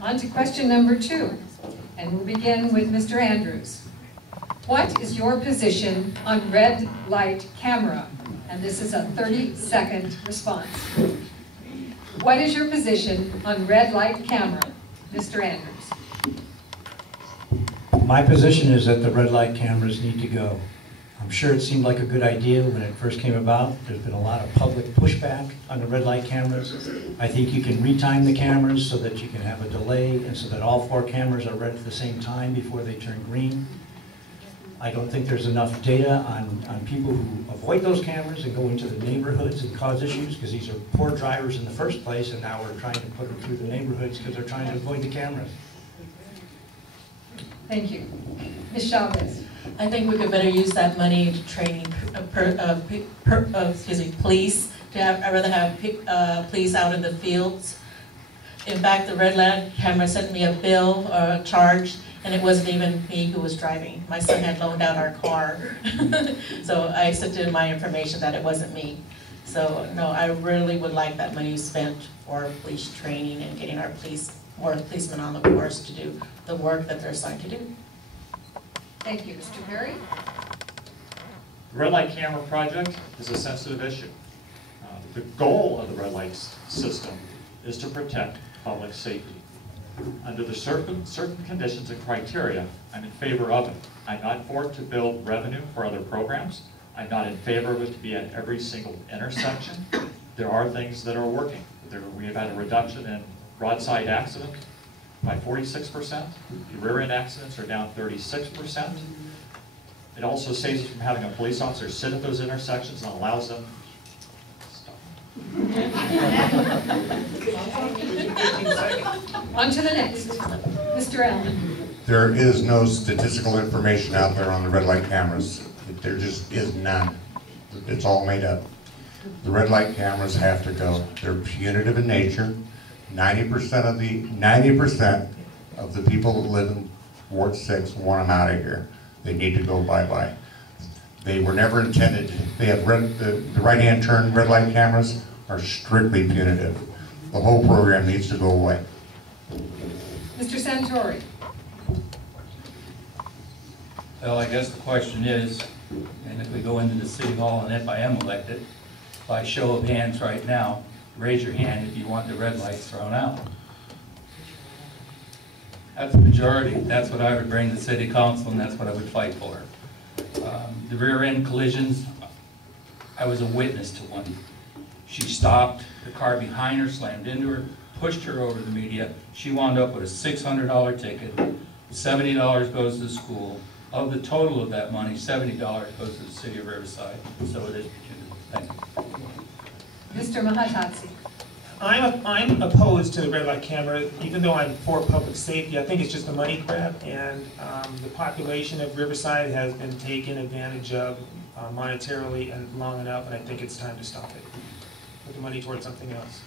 On to question number 2, and we'll begin with Mr. Andrews. What is your position on red light camera? And this is a 30-second response. What is your position on red light camera? Mr. Andrews. My position is that the red light cameras need to go. I'm sure it seemed like a good idea when it first came about. There's been a lot of public pushback on the red light cameras. I think you can retime the cameras so that you can have a delay and so that all 4 cameras are red at the same time before they turn green. I don't think there's enough data on people who avoid those cameras and go into the neighborhoods and cause issues, because these are poor drivers in the first place, and now we're trying to put them through the neighborhoods because they're trying to avoid the cameras. Thank you. Ms. Chavez. I think we could better use that money to training police. I'd rather have police out in the fields. In fact, the red light camera sent me a bill or a charge, and it wasn't even me who was driving. My son had loaned out our car. So I sent in my information that it wasn't me. So no, I really would like that money spent for police training and getting our more policemen on the force to do the work that they're assigned to do. Thank you. Mr. Perry? The red light camera project is a sensitive issue. The goal of the red light system is to protect public safety. Under the certain conditions and criteria, I'm in favor of it. I'm not for it to build revenue for other programs. I'm not in favor of it to be at every single intersection. There are things that are working. We have had a reduction in broadside accidents by 46%. The rear end accidents are down 36%. It also saves us from having a police officer sit at those intersections and allows them On to the next. Mr. Allen. There is no statistical information out there on the red light cameras. There just is none. It's all made up. The red light cameras have to go. They're punitive in nature. 90% of the people that live in Ward 6 want them out of here. They need to go bye-bye. They were never intended. They have the right-hand turn red light cameras are strictly punitive. The whole program needs to go away. Mr. Centori. Well, I guess the question is, and if we go into the city hall and if I am elected, by show of hands right now, raise your hand if you want the red lights thrown out. That's the majority. That's what I would bring to city council, and that's what I would fight for. The rear end collisions, I was a witness to one. She stopped, the car behind her slammed into her, pushed her over the median. She wound up with a $600 ticket. $70 goes to the school. Of the total of that money, $70 goes to the city of Riverside. So it is punitive. Thank you. Mr. Mahatatsi. I'm opposed to the red light camera, even though I'm for public safety. I think it's just a money grab, and the population of Riverside has been taken advantage of monetarily and long enough, and I think it's time to stop it. Put the money towards something else.